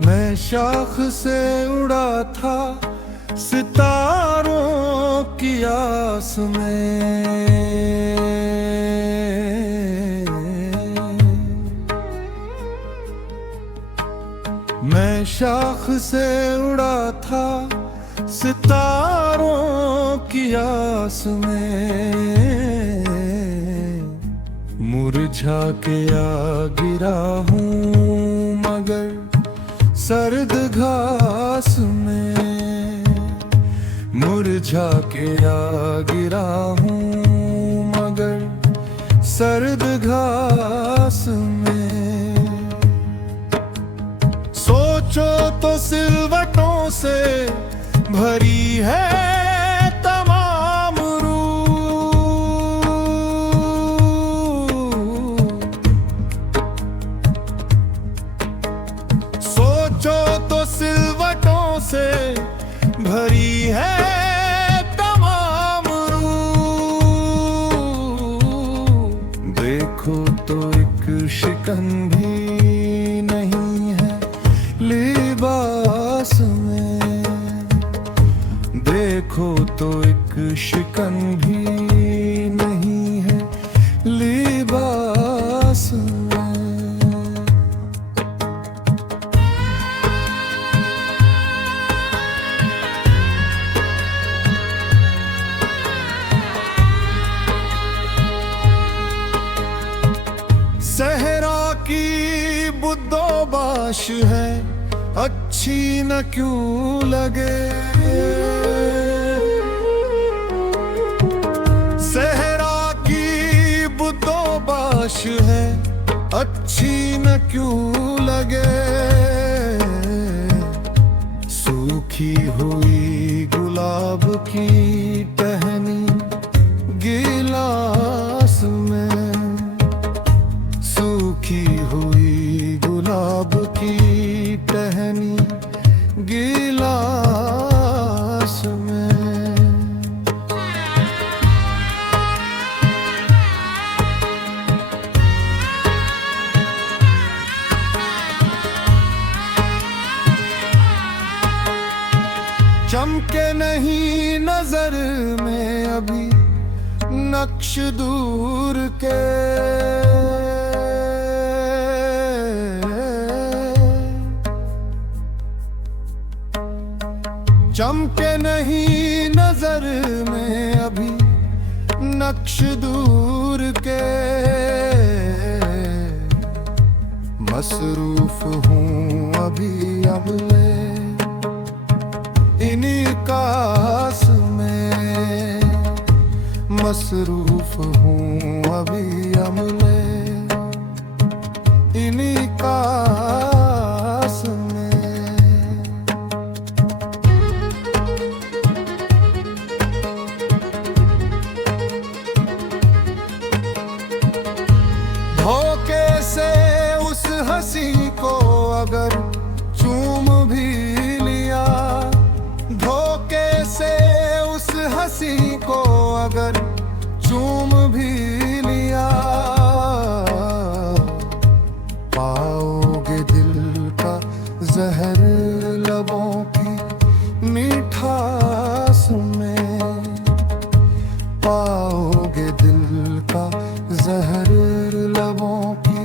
मैं शाख से उड़ा था सितारों की आस में, मैं शाख से उड़ा था सितारों की आस में, मुरझा के आ गिरा हूँ मगर सर्द घास में, मुरझा के आ गिरा हूँ मगर सर्द घास में। सोचो तो सिलवटों से भरी है तमाम रूह, सोचो तो सिलवटों से भरी है तमाम रूह। देखो तो एक शिकन भी नहीं है लिबास में, देखो तो एक शिकन भी नहीं है लिबास में। सहरा की बुद्दोबाश है अच्छी न क्यों लगे, सहरा की बुद्दोबाश है अच्छी न क्यों लगे, सूखी हुई गुलाब की टहनी गिलास में, सूखी हुई गुलाब की टहनी गिलास में। चमके नहीं नजर में अभी नक्श दूर के, चमके नहीं नजर में अभी नक्श दूर के, मसरूफ हूँ अभी अमले इन्हीं कास में, मसरूफ हूँ अभी अमले इन्हीं कास में। धोखे से उस हंसी को अगर चूम भी लिया, धोखे से उस हंसी को अगर चूम भी लिया, पाओगे दिल का जहर लबों की मिठास में, पाओगे दिल का जहर लबों की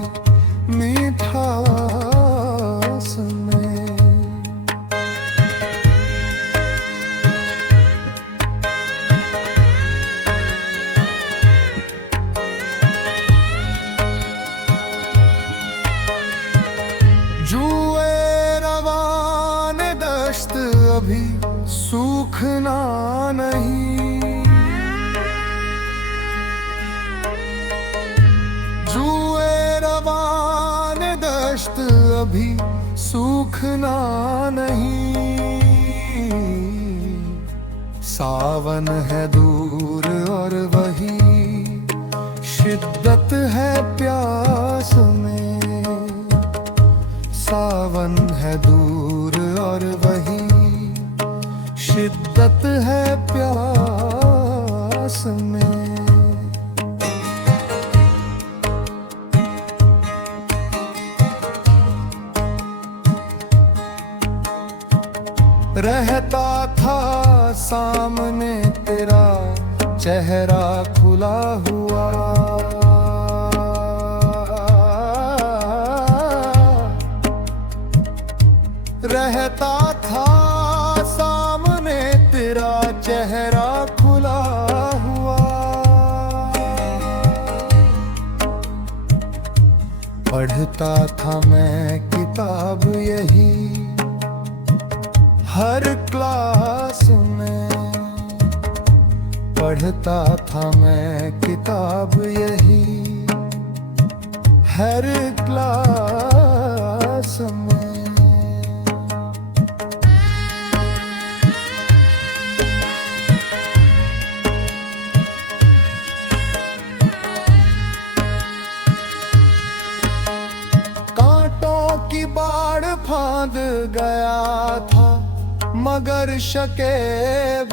मिठास में। जुए रवान दश्त अभी सूखना नहीं, जुए रवान दश्त अभी सूखना नहीं, सावन है दूर और वही शिद्दत है प्यास में, सावन है दूर और वही शिद्दत है प्यास में। रहता था सामने तेरा चेहरा खुला हुआ, रहता था सामने तेरा चेहरा खुला हुआ। पढ़ता था मैं किताब यही हर क्लास में, पढ़ता था मैं किताब यही हर क्लास में। कांटों की बाढ़ फांद गया था मगर शकेब,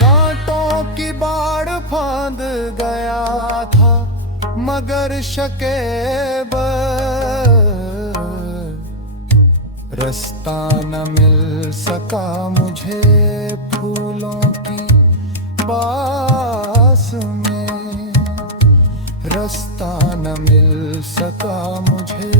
कांटों की बाढ़ फांद गया था मगर शकेब। रास्ता न मिल सका मुझे फूलों की पास में, रास्ता न मिल सका मुझे